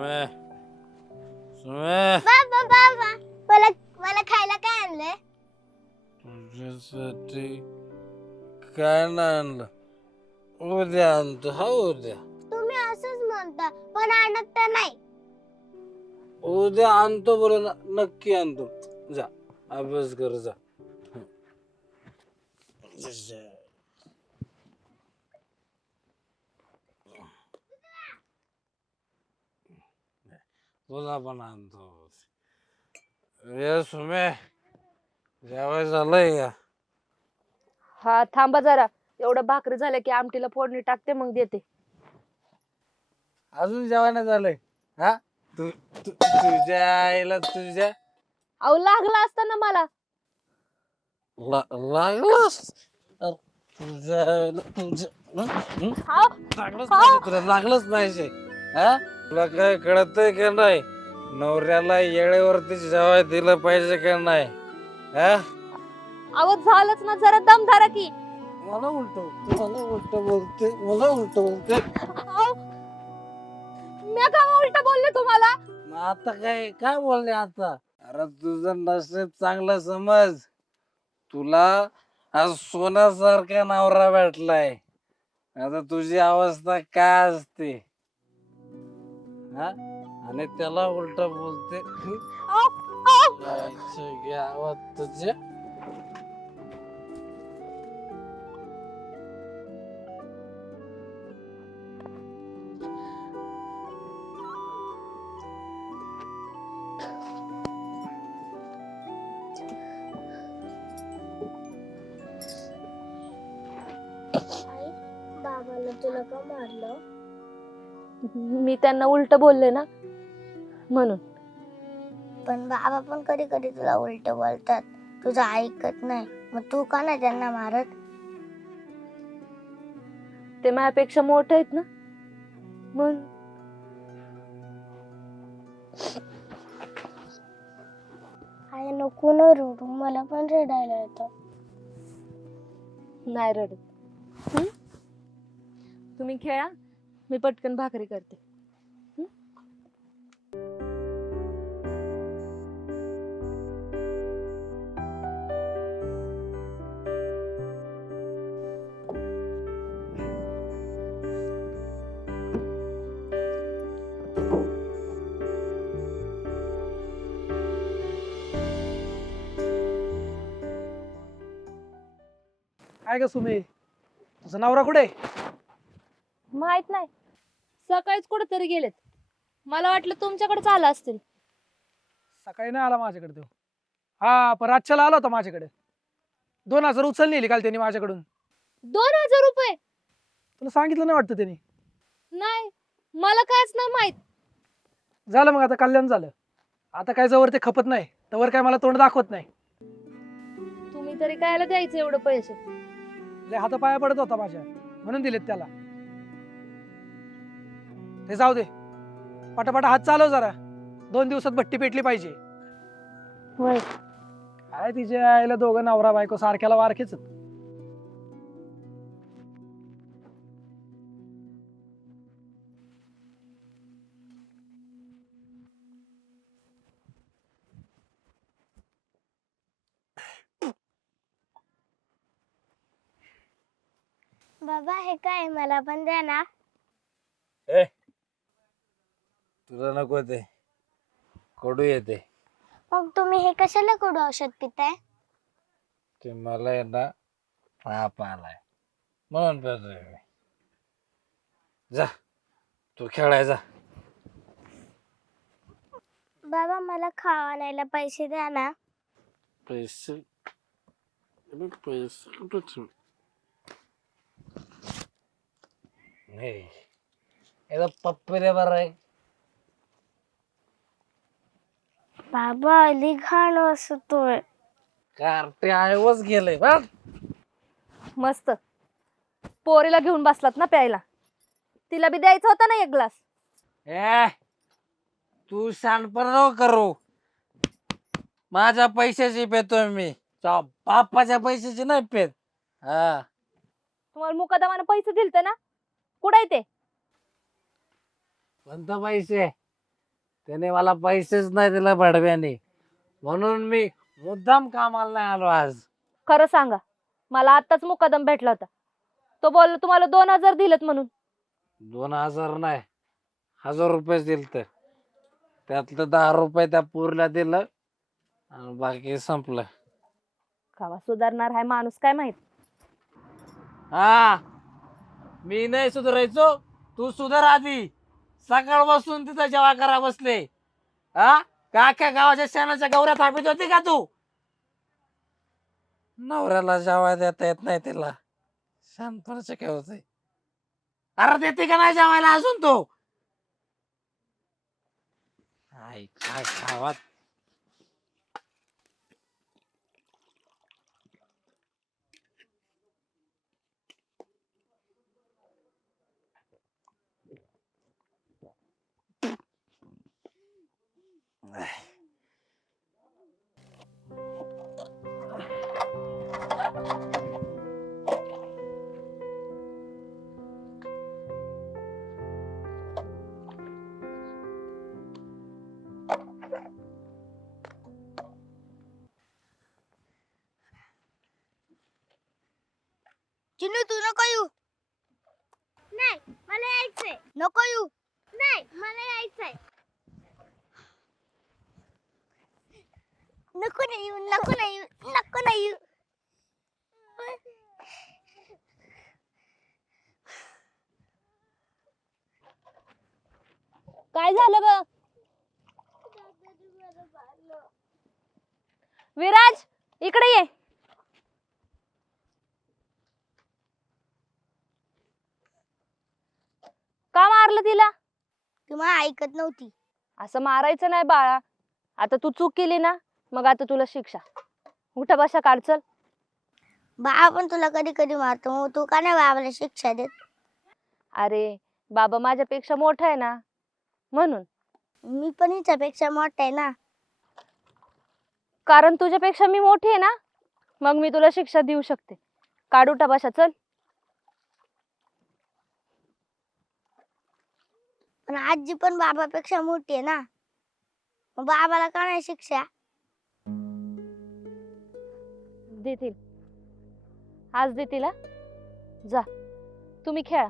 सुमे सुमे बाबा बाबा मला मला खायला काय आणलंय? तुझ्यासाठी काय नाही आणलं. उद्या आणतो. हा उद्या तुम्ही असंच म्हणता पण आणत तर नाही. उद्या आणतो बोल ना. नक्की आणतो. जा अभ्यास कर जा. तुला पण आणतो. सुमे जेवाय झालंय का? हा थांबा जरा, एवढं भाकरी झाल्या की आमटीला फोडणी टाकते मग देते. अजून जेवाय नाही झालंय? हा तुझ्या आईला तुझ्या अहो लागला असता ना मला. लागलंस तुझ्या आईला तुझ्या हाव, लागलंच हाव. पाहिजे तुला. लागलंच पाहिजे. हा तुला काय कळतंय का नाही? नवऱ्याला येळेवरती जेवाय दिलं पाहिजे का नाही? हा अहो झालंच ना, जरा दम धरा की. मला उलट बोलते. मला उलट बोलते. अहो, मी का उलट बोलले तुम्हाला? मग आता काय काय बोलले आता? अरे तुझं नशीब चांगलं समज. तुला आज सोन्यासारखा नवरा भेटलाय. आता तुझी अवस्था काय असते? हा आणि त्याला उलट बोलते. अहो, अहो. गावात तुझ्या आई बाबाला तुला का मारलं? मी त्यांना उलट बोलले ना म्हणून. पण बाबा पण कधी कधी तुला उलट बोलतात. तुझं ऐकत नाही. मग तू का नाही त्यांना मारत? ते माझ्यापेक्षा मोठे आहेत ना म्हणून. आई नको ना रडू, मला पण रडायला येतं. नाही रडत. हं? तुम्ही खेळा, मी पटकन भाकरी करते. हं? काय ग सुमे, तुझा नवरा कुठे? माहित नाही, सकाळीच कुठेतरी गेलेत. मला वाटलं तुमच्याकडे आला असतील. सकाळी नाही आला माझ्याकडे तो. हा पण रातच्याला आला होता माझ्याकडे. 2000 उचल नेली काल त्यांनी माझ्याकडून. 2000 रुपये? तुला सांगितलं नाही वाटतं त्यांनी? नाही, मला कायच नाही माहित. झालं मग आता कल्याण झालं. आता काय जवळ ते खपत नाही तवर काय मला तोंड दाखवत नाही. तुम्ही तरी कायला द्यायचं एवढं पैसे? लय हातापाया पडत होता माझ्या, म्हणून दिलेत त्याला. ते जाऊ दे, पटापटा हात चालव जरा. 2 दिवसात भट्टी पेटली पाहिजे. होय. काय तिच्या आईला दोघं नवरा बायको सारख्याला वारखेच. बाबा हे काय, मला पण द्या ना. ए तुला नको ते कडू येते. मग तुम्ही हे कशाला कडू औषध पिताय? ते मला आहे ना पाप आलाय म्हणून पेतोय मी. जा तू खेळायचा. बाबा मला खावा आणायला पैसे द्या ना. पैसे पैसे कुठं ठेव? नाही याला पप्पे दे बरं आहे. बाबा अली घाण असतोय. कार्टे आयवच गेलंय बघ. मस्त, पोरीला घेऊन बसलात ना प्यायला. तिला बी द्यायचा होता ना 1 ग्लास. ए तू शहाणपणा नको करू. माझ्या पैशाची पेतोय मी, बापाच्या पैशाची नाही पेत. हा तुम्हाला मुकादमानं पैसे दिलते ना, कुठे ते? कोणता पैसे? त्याने मला पैसेच नाही दिला बडव्याने, म्हणून मी मुद्दाम कामाला नाही आलो आज. खरं सांगा, मला आत्ताच मुकादम भेटला होता. तो बोलला तुम्हाला 2,000 दिलेत म्हणून. 2,000 नाही, 1,000 रुपये दिलत. त्यातलं 10 रुपये त्या पोरीला दिलं आणि बाकी संपलं. खावा सुधारणार आहे माणूस काय माहित. हा, मी नाही सुधारायचो, तू सुधार आधी. सकाळपासून तिथं जेव्हा करा बसले. हा, काख्या गावाच्या शेणाच्या गौऱ्या थापित होती का तू? नवऱ्याला जेवाय देता येत नाही तिला, शांतपणाचं काय होतंय? अरे देते का नाही जेवायला अजून तो? आई काय गावात. चिनू तू नको येऊ. नाही मला यायचंय. नको येऊ. नाही मला यायचंय. नको नाही येऊ, नको नाही येऊ, नको नाही येऊ. काय झालं ग विराज, इकडे ये. का मारलं तिला? ती मला ऐकत नव्हती. असं मारायचं नाही बाळा. आता तू चूक केली ना, मग आता तुला शिक्षा. उठा बसा काढ चल. बाबा पण तुला कधी कधी मारतो, मग तू का नाही बाबाला शिक्षा देत? अरे बाबा माझ्यापेक्षा मोठा आहे ना, म्हणून. मी पण हिच्यापेक्षा मोठा आहे ना. कारण तुझ्यापेक्षा मी मोठी आहे ना, मग मी तुला शिक्षा देऊ शकते. काढ उठा बसा चल. पण आजी पण बाबापेक्षा मोठी आहे ना, मग बाबाला का नाही शिक्षा? देतील आज, देतील हा. जा तुम्ही खेळा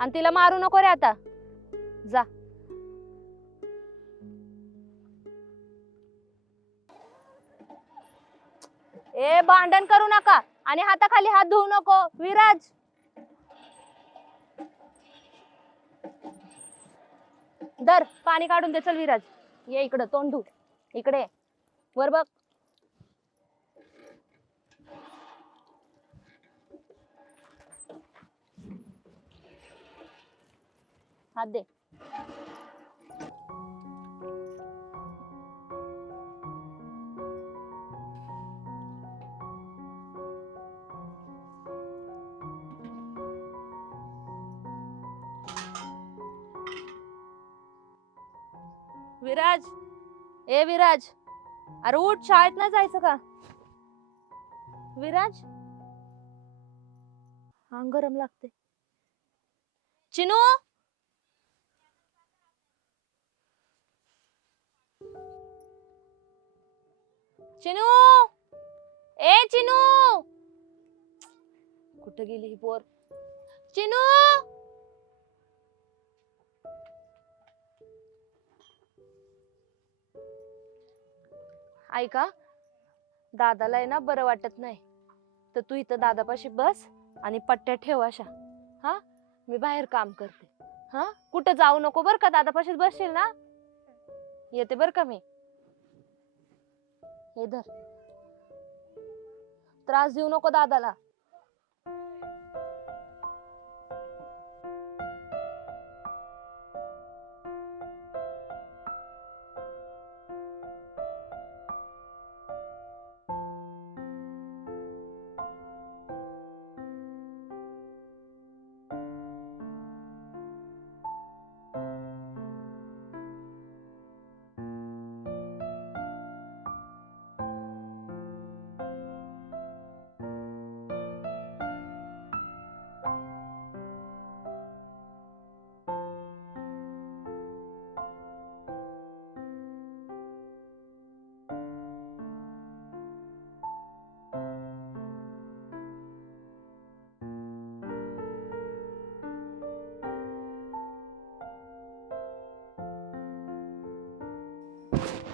आणि तिला मारू नको रे आता. जा. ए भांडण करू नका आणि हाताखाली हात धुवू नको विराज. दर पाणी काढून दे चल विराज. ये इकडं तोंड धु. इकडे वर बघ. हात दे. विराज, ए विराज, अरे उठ, शाळेत नाही जायचं का? विराज, अंग गरम लागते. चिनू, चिनू, ए चिनू, कुठे गेली ही पोर? चिनू, ऐका, दादाला आहे ना बरं वाटत नाही, तर तू इथं दादापाशी बस आणि पट्ट्या ठेव अशा. हा, मी बाहेर काम करते. हा, कुठं जाऊ नको बर का, दादापाशीच बसशील ना. येते बर का मी. हे धर, त्रास देऊ नको दादाला.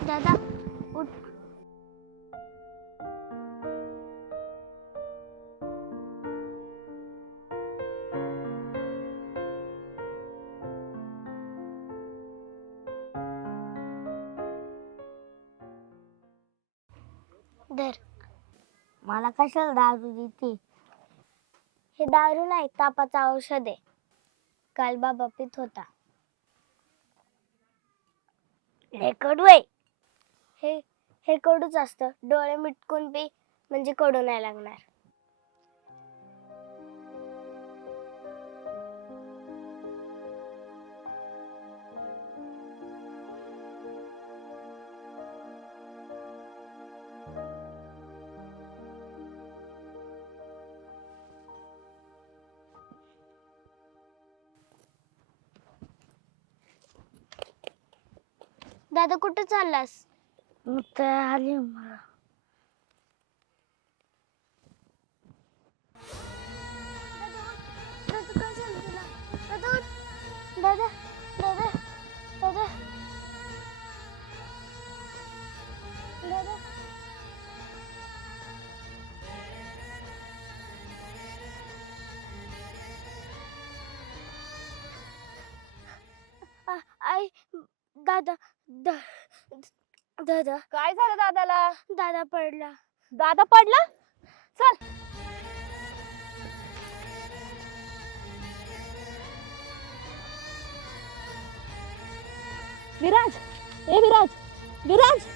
दादा उठ. धर. मला कशाला दारू देते? हे दारू नाही, तापाचं औषध आहे. काल बाबा पित होता. हे कडू आहे. हे हे कडूच असतं. डोळे मिटकून पी म्हणजे कडू नाही लागणार. दादा कुठे चाललास? आली मला. दादा दादा दादा दादा आई दादा दादा काय झालं दादाला? दादा पडला. दादा पडला? चल. विराज, ए विराज, विराज,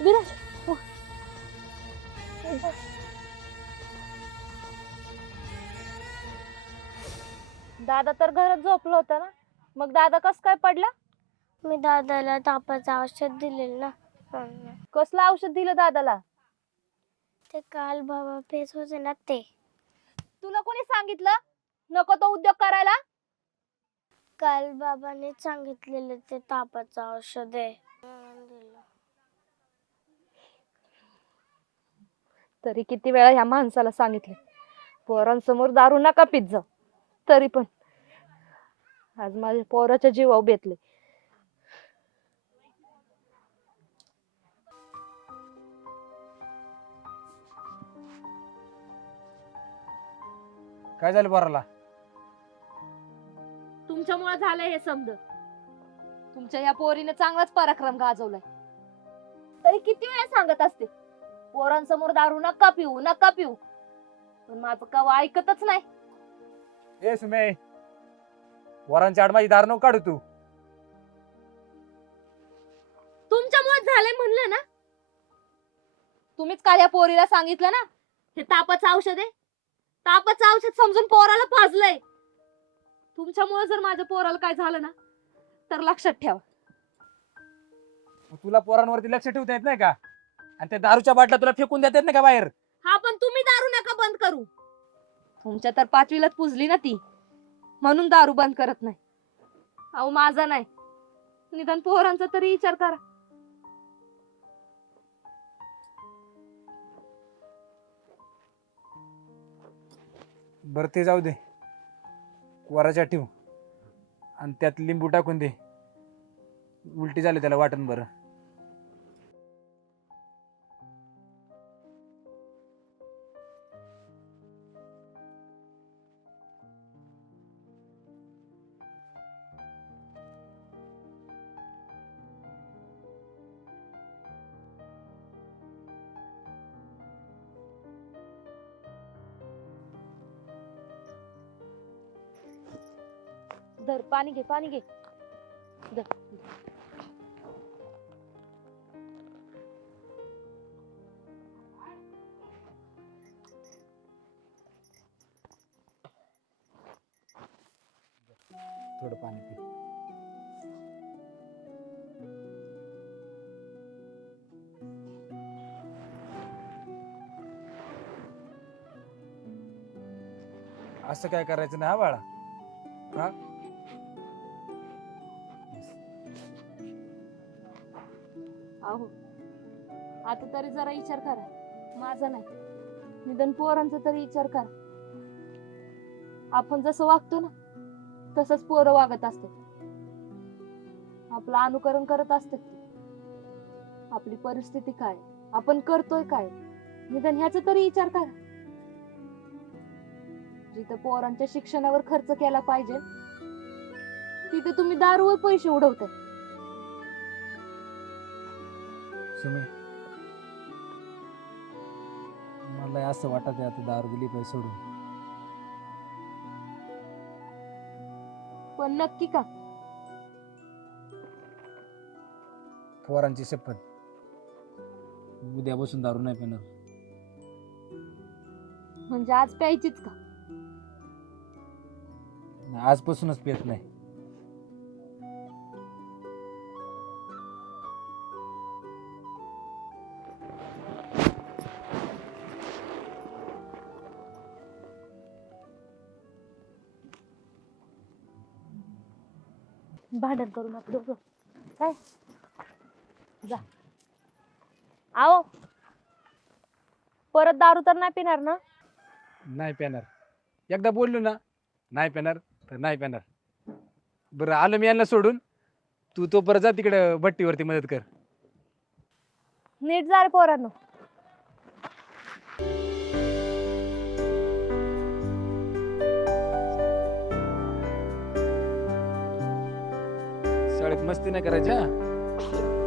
विराज. हो. दादा तर घरात झोपला होता ना, मग दादा कस काय पडला? मी दादाला तापाचं औषध दिलेलं ना. कसलं औषध दिलं दादाला? ते काल बाबा पेत होते ना ते. तुला कोणी सांगितलं नको तो उद्योग करायला? काल बाबाने सांगितलेलं ते तापाचं औषध आहे. तरी किती वेळा ह्या माणसाला सांगितले पोरांसमोर दारू नका पित जा, तरी पण आज माझ्या पोराच्या जीवावर बेतले. काय झालं पोराला? तुमच्यामुळे झालंय हे समज. तुमच्या या पोरीने चांगलाच पराक्रम गाजवलाय. तरी किती वेळा सांगत असते पोरांसमोर दारू नका पिऊ नका पिऊ, पण माझं कवा ऐकतच नाही. ए सुमे, वरांच्या आड माझी दार नको काढू तू. तुमच्यामुळे झालंय म्हणलं ना. तुम्हीच काल या पोरीला सांगितलं ना हे तापाचं औषध आहे. तापाचं औषध समजून पोराला पाजलंय. तुमच्यामुळे जर माझ्या पोराला काय झालं ना तर लक्षात ठेवा. तुला पोरांवरती लक्ष ठेवता येत नाही का? आणि त्या दारूच्या बाटल्या तुला फेकून देता येत नाही का बाहेर? हा, पण तुम्ही दारू नका बंद करू. तुमच्या तर 5वीलाच पुजली ना ती, म्हणून दारू बंद करत नाही. अहो माझा नाही, निदान पोरांचा तरी विचार करा. बरं ते जाऊ दे, वराच्या ठेव आणि त्यात लिंबू टाकून दे. उलटी झाली त्याला वाटण. बरं धर, पाणी घे पाणी घे. धर. थोडं पाणी पी. असं काय करायचं ना बाळा. हा, अहो आता तरी जरा विचार करा. माझा नाही, निदान पोरांचा तरी विचार करा. आपण जसं वागतो ना तसंच पोरं वागत असतात. आपलं अनुकरण करत असतात. आपली परिस्थिती काय, आपण करतोय काय, निदान ह्याचा तरी विचार करा. जिथं पोरांच्या शिक्षणावर खर्च केला पाहिजे तिथे तुम्ही दारूवर पैसे उडवताय. सुमी, मला असं वाटत आहे आता दारू दिली पाहिजे सोडून. पण नक्की का? पोरांची शपथ, उद्या बसून दारू नाही पिणार. म्हणजे आज प्यायचीच का? आजपासूनच पित नाही. भांडण करू नका दोघं. काय जा. आओ, परत दारू तर नाही पिणार ना? नाही पिणार. एकदा बोललो ना नाही पिणार तर नाही पिणार. बरं आलं मी यांना सोडून, तू तो परत जा तिकडे भट्टीवरती मदत कर. नीट जा रे पोरांनो. शाळेत मस्ती नाही करायची हा.